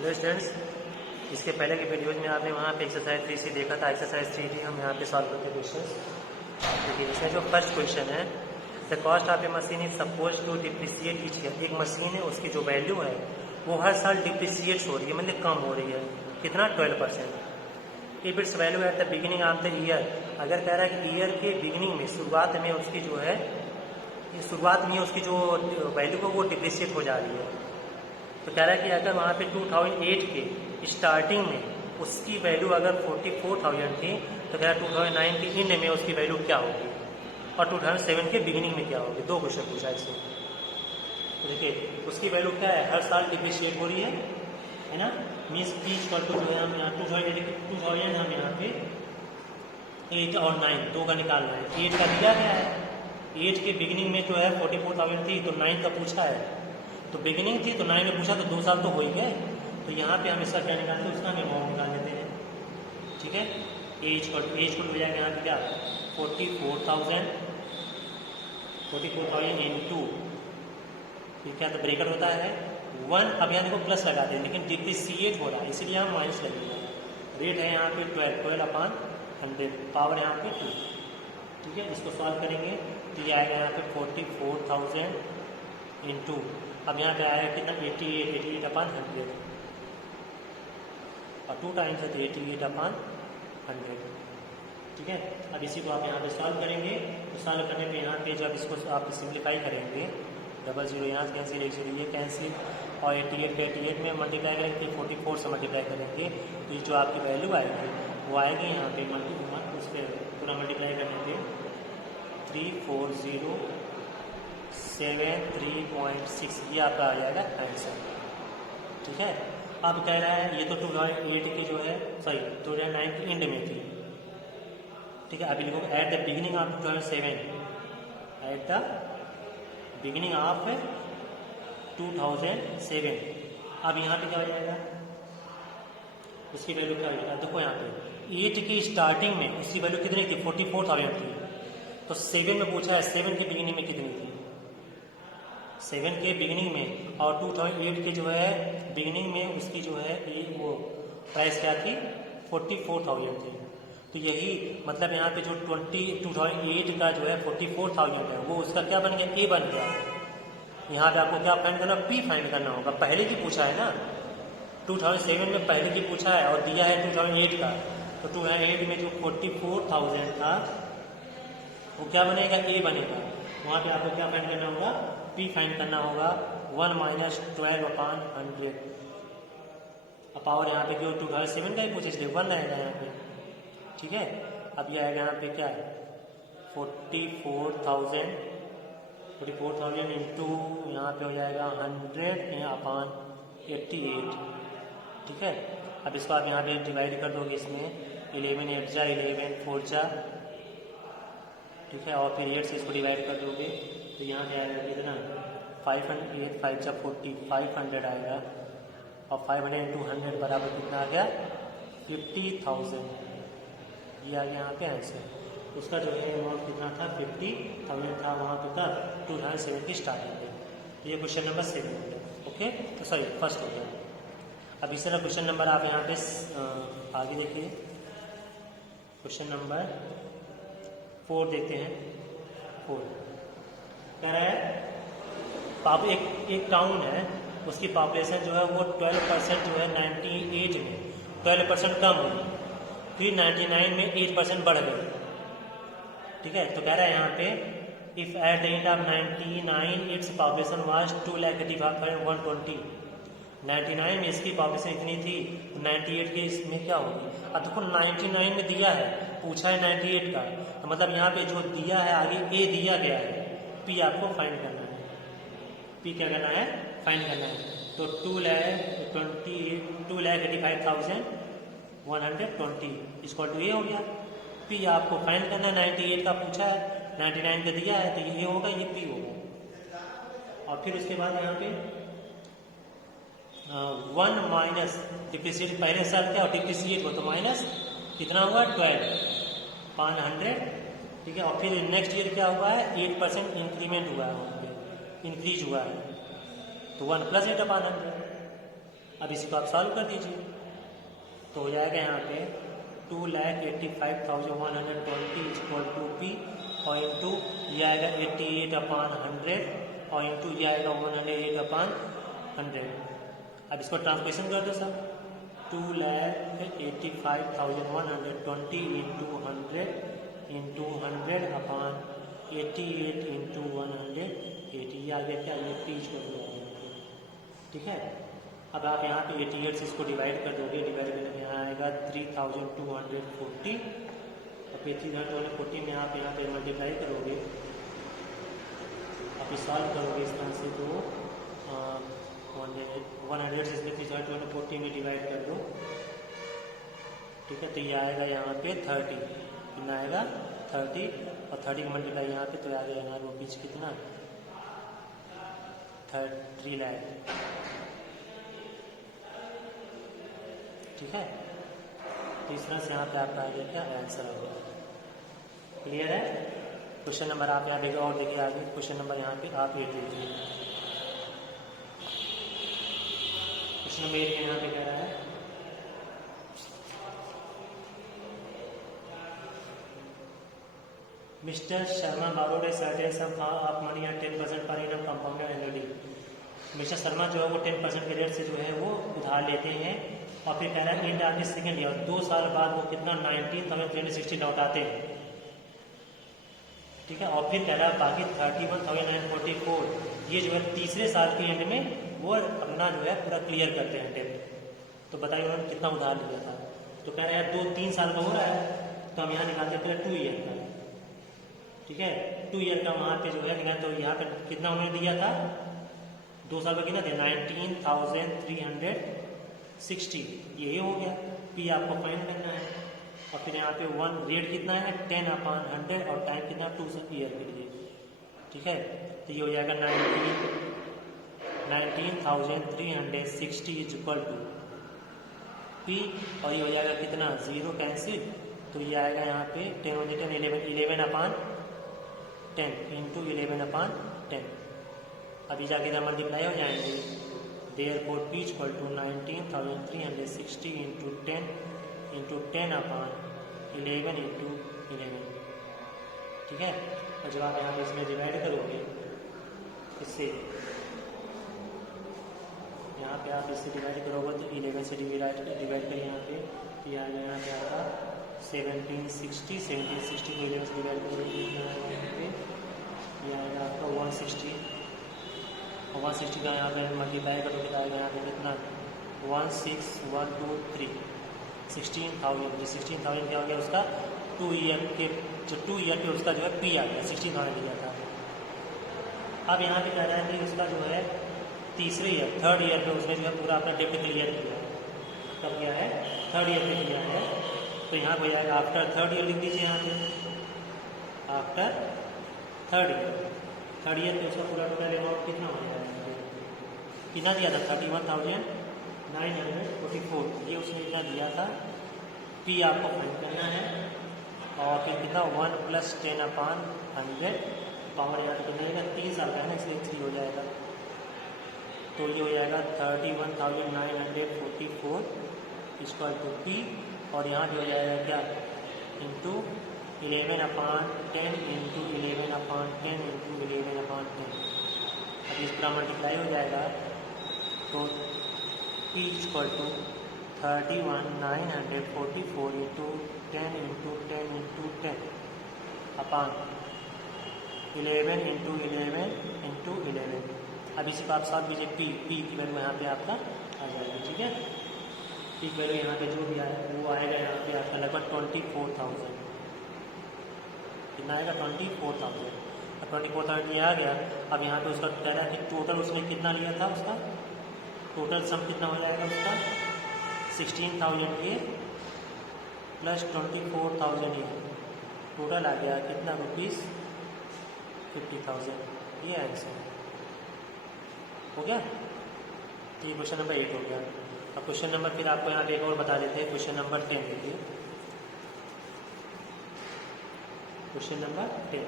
Hello students, इसके पहले के वीडियोज में आपने वहाँ पे एक्सरसाइज 3C देखा था। एक्सरसाइज 3D हम यहाँ पे सॉल्व करते क्वेश्चन। देखिए इसमें जो फर्स्ट क्वेश्चन है, the cost of a machine is suppose to depreciate each year. एक मशीन है, उसकी जो वैल्यू है वो हर साल डिप्रिसिएट हो रही है, मतलब कम हो रही है। कितना? 12%। If it's value at the beginning of the year, अगर कह रहा है कि ईयर के बिगिनिंग में, शुरुआत में उसकी जो है, शुरुआत में उसकी जो वैल्यू है वो डिप्रिसिएट हो जा रही है, तो कह रहा है कि अगर वहाँ पे 2008 के स्टार्टिंग में उसकी वैल्यू अगर 44,000 थी, तो कह रहा है 2009 के एंड में उसकी वैल्यू क्या होगी और 2007 के बिगिनिंग में क्या होगी। दो क्वेश्चन पूछा इससे। तो देखिए उसकी वैल्यू क्या है, हर साल डिप्रिशिएट हो रही है ना। मीन्स पी इक्वल टू जो है हम यहाँ 2000 हम यहाँ पे 8 और 9 दो का निकालना है। 8 का दिया गया है, 8 के बिगिनिंग में जो है 44,000 थी, तो 9 का पूछा है, तो बिगिनिंग थी तो 9 ने पूछा, तो 2 साल तो हो ही गए। तो यहाँ पे हम इसका क्या निकालते हैं, उसका हम अमाउंट निकाल लेते हैं। ठीक है, एज को हो जाएगा यहाँ पे क्या 44,000 इंटू, क्या तो ब्रेकर होता है 1। अब यहाँ देखो प्लस लगाते हैं, लेकिन डिप्रिसिएट हो रहा है इसलिए हम माइनस लगेगा। रेट है यहाँ पे 12/100, पावर यहाँ पे 2। ठीक है, इसको सॉल्व करेंगे तो ये आएगा यहाँ पे 44,000 इंटू, अब यहाँ पे आएगा कितना 88/100 और 2 टाइम्स है तो 88/100। ठीक है, अब इसी को आप यहाँ पे सॉल्व करेंगे, तो सॉल्व करने पे यहाँ पे जब इसको आप सिंप्लीफाई करेंगे, 00 यहाँ से कैंसिल, 1 ये कैंसिल, और 88 में मल्टीप्लाई करेंगे, 44 से मल्टीप्लाई करेंगे, तो ये जो आपकी वैल्यू आएगी वो आएगी यहाँ पे उस पर पूरा मल्टीप्लाई करने पे 34073.6, ये आपका आ जाएगा आंसर। ठीक है, अब कह रहा है ये तो 2008 की जो है, सॉरी 2009 की एंड में थी। ठीक है, अभी लिखो at the beginning of 2007, at the beginning of 2007। अब यहाँ पे क्या हो जाएगा, उसकी वैल्यू क्या हो जाएगा, देखो यहाँ पे 8 की स्टार्टिंग में उसकी वैल्यू कितनी थी, 44,000 थी, तो 7 में पूछा है 7 के बिगिनिंग में कितनी थी, 7 के बिगिनिंग में, और 2008 के जो है बिगिनिंग में उसकी जो है ये वो प्राइस क्या थी 44,000 थी। तो यही मतलब यहाँ पे जो 2008 का जो है 44,000 है, वो उसका क्या बन गया, ए बन गया। यहाँ पे आपको क्या फाइंड करना, पी फाइंड करना होगा। पहले की पूछा है ना, 2007 में पहले की पूछा है और दिया है 2008 का, तो 2008 में जो 44,000 था वो क्या बनेगा, ए बनेगा। वहाँ पे आपको क्या फाइंड करना होगा, पी फाइंड करना होगा। 1 - 12/100, पावर यहाँ पे जो 2007 का ही पूछे इसलिए 1 आएगा यहाँ पे। ठीक है, अब ये आएगा यहाँ पे क्या है 44,000 इंटू यहाँ पे हो जाएगा 100/88। ठीक है, अब इसको आप यहाँ पे डिवाइड कर दोगे, इसमें 11 8 जा 11 4 जा, ठीक है, और फिर 8 से इसको डिवाइड कर दोगे तो यहाँ पे आएगा कितना 500, 5 जा 40, 500 आएगा, और 500 इंटू 100 बराबर कितना आ गया 50,000। ये आ गया यहाँ पे आंसर। उसका जो है अमाउंट कितना था 50,000 था वहाँ पे का 2007 की स्टार्टिंग में। तो ये क्वेश्चन नंबर 7 हो गया। ओके, तो सॉरी फर्स्ट हो गया। अब इस तरह क्वेश्चन नंबर आप यहाँ पे आगे देखिए, क्वेश्चन नंबर 4 देखते हैं। 4 कह रहा है एक टाउन है, उसकी पॉपुलेशन जो है वो 12% जो है 98 में 12% कम हुई, फिर 99 में 8% बढ़ गई। ठीक है, तो कह रहा है यहाँ पे if at the end of 99 its population was 2,85,120। 99 में इसकी पॉपुलेशन इतनी थी, तो 98 के इसमें क्या होगी। अब देखो 99 में दिया है, पूछा है 98 का, तो मतलब यहाँ पे जो दिया है आगे ए दिया गया है, पी आपको फाइंड करना है। पी क्या करना है, फाइंड करना है। तो 2,85,120 इसको टू ए हो गया। पी आपको फाइंड करना है, 98 का पूछा है, 99 का दिया है, तो ये होगा, ये पी होगा। और फिर उसके बाद यहाँ पे 1 माइनस डिप्रिसिएट, पहले साल क्या और डिप्रिसिएट हो तो माइनस कितना हुआ 12,500। ठीक है, और फिर नेक्स्ट ईयर क्या हुआ है 8% इंक्रीमेंट हुआ है, वहाँ पे इंक्रीज हुआ है, तो 1 + 8/100। अब इसको आप सॉल्व कर दीजिए तो हो जाएगा यहाँ पे 2,85,120 इक्वल टू पी और इंटू ये आएगा 88/100 और इंटू ये आएगा 108/100। अब इसको ट्रांसलेशन कर दो सब 2,85,120 इंटू 100 इंटू 100/88 इंटू 180 ये आ गया क्या ये पीच कर दिया। ठीक है अब आप यहाँ पे 88 से इसको डिवाइड कर दोगे, डिवाइड करने में यहाँ आएगा 3,240 और फिर 3,240 में आप यहाँ पे मल्टीप्लाई करोगे, आप सॉल्व करोगे इस तरह से तो 100 से इसमें 3,240 में डिवाइड कर दो। ठीक है तो ये आएगा यहाँ पे 30, कितना आएगा 30 और 30 का मल्टीप्लाई यहाँ पे तो आ गया यहाँ रुपीज कितना 3 लाख। ठीक है तो इस तरह से यहाँ पे आपका आ गया क्या आंसर आ गया। क्लियर है। क्वेश्चन नंबर आप यहाँ देखिए और देखिए आगे क्वेश्चन नंबर यहाँ पे आप 8 लीजिए। क्वेश्चन नंबर 8 यहाँ पे कह रहा है mister Sharma borrowed a certain sum of money at 10% per annum compounded annually। Mister Sharma जो है वो 10% के रेट से जो है वो उधार लेते हैं और फिर कह रहा है इंड ऑफ सेकेंड ईयर 2 साल बाद वो कितना 19,360 लौटाते हैं। ठीक है और फिर कह रहा है बाकी 31,944 ये जो है तीसरे साल के एंड में वो अपना जो है पूरा क्लियर करते हैं डेट। तो बताइए उन्होंने कितना उधार लिया था। तो कह रहे हैं 2-3 साल का हो रहा है तो हम यहाँ निकालते हैं पहले 2 ईयर का। ठीक है 2 ईयर का वहाँ पे जो है तो यहाँ पे कितना उन्होंने दिया था 2 साल का कितना दिया 19,360 यही हो गया। पी आपको फाइंड करना है और फिर यहाँ पे 1 रेट कितना है 10/100 और टाइम कितना 2 ईयर के लिए। ठीक है तो ये हो जाएगा 19,360 इज इक्वल टू पी और ये हो जाएगा कितना 0 कैंसिल तो ये आएगा यहाँ पे 10 11/10 इंटू 11/10। अभी जाके इधर मल्टीप्लाई हो जाएंगे therefore P equal to 19,360 into 10 into 10/11 into 11। ठीक है और जब आप यहाँ पे इसमें डिवाइड करोगे इससे यहाँ पे आप इससे डिवाइड करोगे तो 11 से डिवाइड करिए यहाँ पे ये आ गया यहाँ पे आपका 1760 को 11 से डिवाइड करोगे यहाँ पे ये आएगा आपका 160 और 160 का यहाँ पे मल्टीप्लाई करोगे तो आएगा यहाँ पे कितना 16,123 16,000। जो 16,000 क्या हो गया उसका 2 ईयर के जो 2 ईयर पे उसका जो है पी आ गया 16,000 दिया था। अब यहाँ पे कह रहा है कि उसका जो है तीसरे ईयर 3rd ईयर पे उसने जो है पूरा अपना डेप्ट क्लियर किया। कब किया है 3rd ईयर पे किया है तो यहाँ पे जाएगा आफ्टर 3rd ईयर लिख दीजिए यहाँ पे आफ्टर 3rd ईयर पे उसका पूरा टोटल अमाउंट कितना हो जाएगा कितना दिया था 31,944 ये उसने इतना दिया था। पी आपको फाइंड करना है और फिर कितना 1 + 10/100 पावर यहाँ पे कितना रहेगा 3 साल का है ना इसलिए 3 हो जाएगा तो ये हो जाएगा 31,944 इक्वल टू पी और यहाँ भी हो जाएगा क्या इंटू 11/10 इंटू 11/10 इंटू 11/10। अब इस तरह मल्टीप्लाई हो जाएगा तो P equal to 31,944 into 10 into 10 into 10 upon 11 into 11 into 11। अब इसी को आप सॉल्व कीजिए पी की वैल्यू यहाँ पे आपका आ जाएगा। ठीक है पी की वैल्यू यहाँ पे जो भी आएगा वो आएगा यहाँ पे आपका लगभग 24,000 कितना आएगा 24,000 और 24,000 ये आ गया। अब यहाँ पे उसका कह रहा है कि टोटल उसने कितना लिया था उसका टोटल सम कितना हो जाएगा उसका 16,000 ये प्लस 24,000 ये टोटल आ गया कितना ₹50,000 ये आंसर हो गया। तो ये क्वेश्चन नंबर 8 हो गया। अब क्वेश्चन नंबर फिर आपको यहाँ पे एक और बता देते हैं क्वेश्चन नंबर 10 देखिए। क्वेश्चन नंबर 10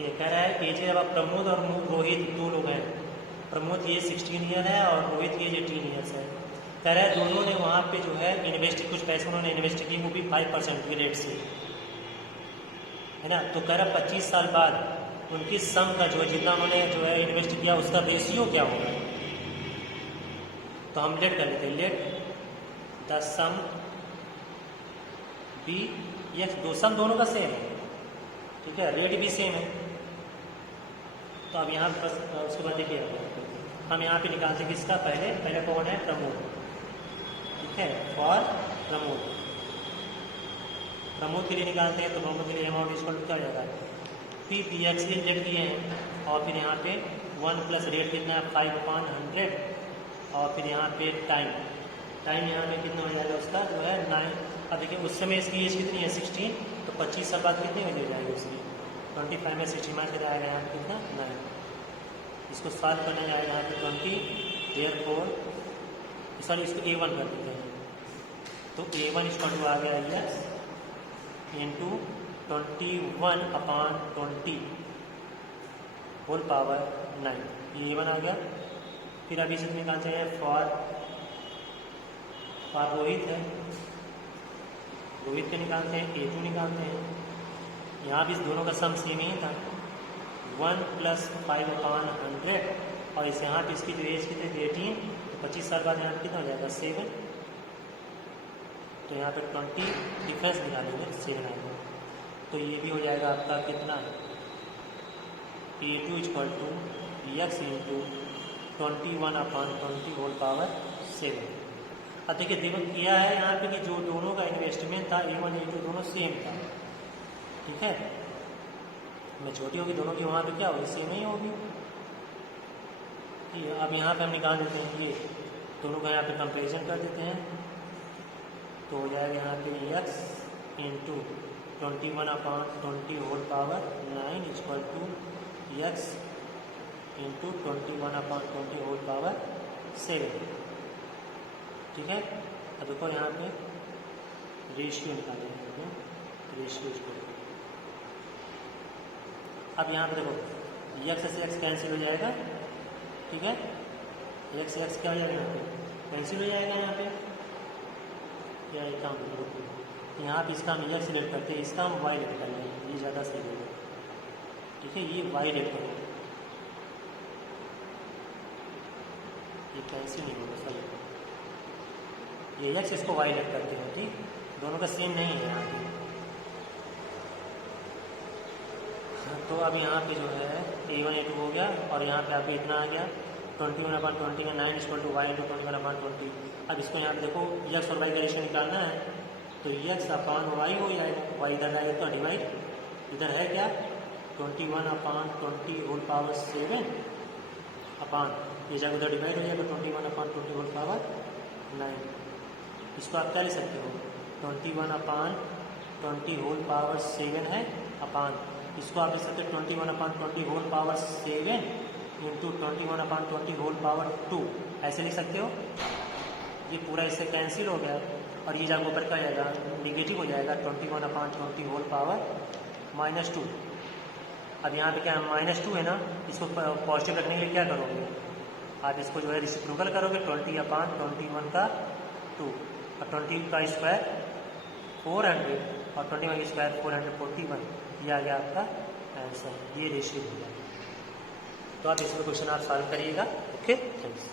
ये कह रहा है एजे अब प्रमोद और रोहित 2 लोग हैं प्रमोद की एज 16 ईयर है और रोहित की एज 18 ईयर्स है। कह रहा है दोनों ने वहाँ पे जो है इन्वेस्ट, कुछ पैसे उन्होंने इन्वेस्ट किए, वो भी 5% की रेट से, है ना। तो कह रहा 25 साल बाद उनकी सम का जो है, जितना उन्होंने जो है इन्वेस्ट किया उसका रेशियो क्या होगा। तो हम लेट कर लेते हैं, लेट द सम बी, ये दो सम दोनों का सेम है, ठीक है, रेट भी सेम है। तो अब यहाँ बस उसके बाद देखिए हम यहाँ पे निकालते हैं किसका, पहले कौन है, प्रमोद, ठीक है, फॉर प्रमोद के लिए निकालते हैं। तो प्रमोद के लिए अमाउंट इसको क्या हो जाएगा, पी पी एक्स रेट दिए हैं और फिर यहाँ पे 1 प्लस रेट कितना है 5/100 और फिर यहाँ पे टाइम यहाँ पे कितना हो जाएगा उसका जो है 9। अब देखिए उस समय इसकी एज कितनी है 16, तो 25 साल बाद कितने में हो जाएगी उसकी 25 में 60 में से आएगा यहाँ पे कितना 9। इसको सॉल्व करने जाएगा यहाँ पे 20, देयरफॉर सॉरी इसको A1 कर देते हैं। तो A1 इसका टू आ गया यस इंटू 21/20 होल पावर 9, ये A1 आ गया। फिर अभी इसमें निकाल चाहिए फॉर रोहित है, रोहित के निकालते हैं, A2 निकालते हैं। यहाँ भी इस दोनों का सम सेम ही था 1 प्लस 5/100 और इस यहाँ पे इसकी जो एज कितनी थी 18, तो 25 साल बाद यहाँ पे कितना हो जाएगा 7। तो यहाँ पे 20 डिफरेंस निकालेंगे 7 आएगा। तो ये भी हो जाएगा आपका कितना A2 equal to X into 21/20 whole power 7। अब देखिए देखो किया है यहाँ पे कि जो दोनों का इन्वेस्टमेंट था A1 A2 दोनों सेम था, ठीक है, मेजॉरिटी होगी दोनों की वहाँ पे क्या होगी सेम ही होगी। अब यहाँ पे हम निकाल देते हैं ये दोनों का यहाँ पे कंपेरिजन कर देते हैं। तो हो जाएगा यहाँ पे X into 21/20 whole power 9 equal to X into 21/20 whole power 7, ठीक है। अब देखो यहाँ पे रेशियो निकालेंगे, रेशियो इसको। अब यहाँ पे देखो एक्स से एक्स कैंसिल हो जाएगा, ठीक है, एक्स से एक्स क्या हो जाएगा यहाँ पे कैंसिल हो जाएगा यहाँ पे। क्या एक काम करो यहाँ पे इसका हम एक्स लेट करते हैं, इसका हम वाई लेट कर लेंगे, ये ज़्यादा सही है, ठीक है, ये वाई लेट करो, ये कैंसिल नहीं होगा सही, ये एक्स इसको वाई लेट करते हैं, ठीक, दोनों का सेम नहीं है यहाँ पे। तो अब यहाँ पे जो है A1 A2 हो गया और यहाँ पे आपको इतना आ गया 21/20 में 9 इक्वल टू वाई इंटू 21/20। अब इसको यहाँ पे देखो एक्स और वाई का रेशियो निकालना है, तो x/y हो जाएगा, y इधर आएगा तो डिवाइड, इधर है क्या 21/20 होल पावर 7 अपान, ये जगह उधर डिवाइड हो जाएगा 21/20 होल पावर 9। इसको आप क्या ले सकते हो 21/20 होल पावर 7 है अपान, इसको आप ले सकते हो 21/20 whole power 7 into 21/20 whole power 2, ऐसे लिख सकते हो। ये पूरा इससे कैंसिल हो गया और ये जगह ऊपर का जाएगा निगेटिव हो जाएगा 21/20 होल पावर -2। अब यहाँ पे क्या -2 है ना, इसको पॉजिटिव रखने के लिए क्या करोगे आप, इसको जो है रेसिप्रोकल करोगे 20/21 का 2 और 20 का स्क्वायर 400 और 21 का स्क्वायर 441, ये आ गया आपका आंसर, ये रेशियो हो गया। तो आप इसमें क्वेश्चन आप सॉल्व करिएगा, ओके, थैंक्स।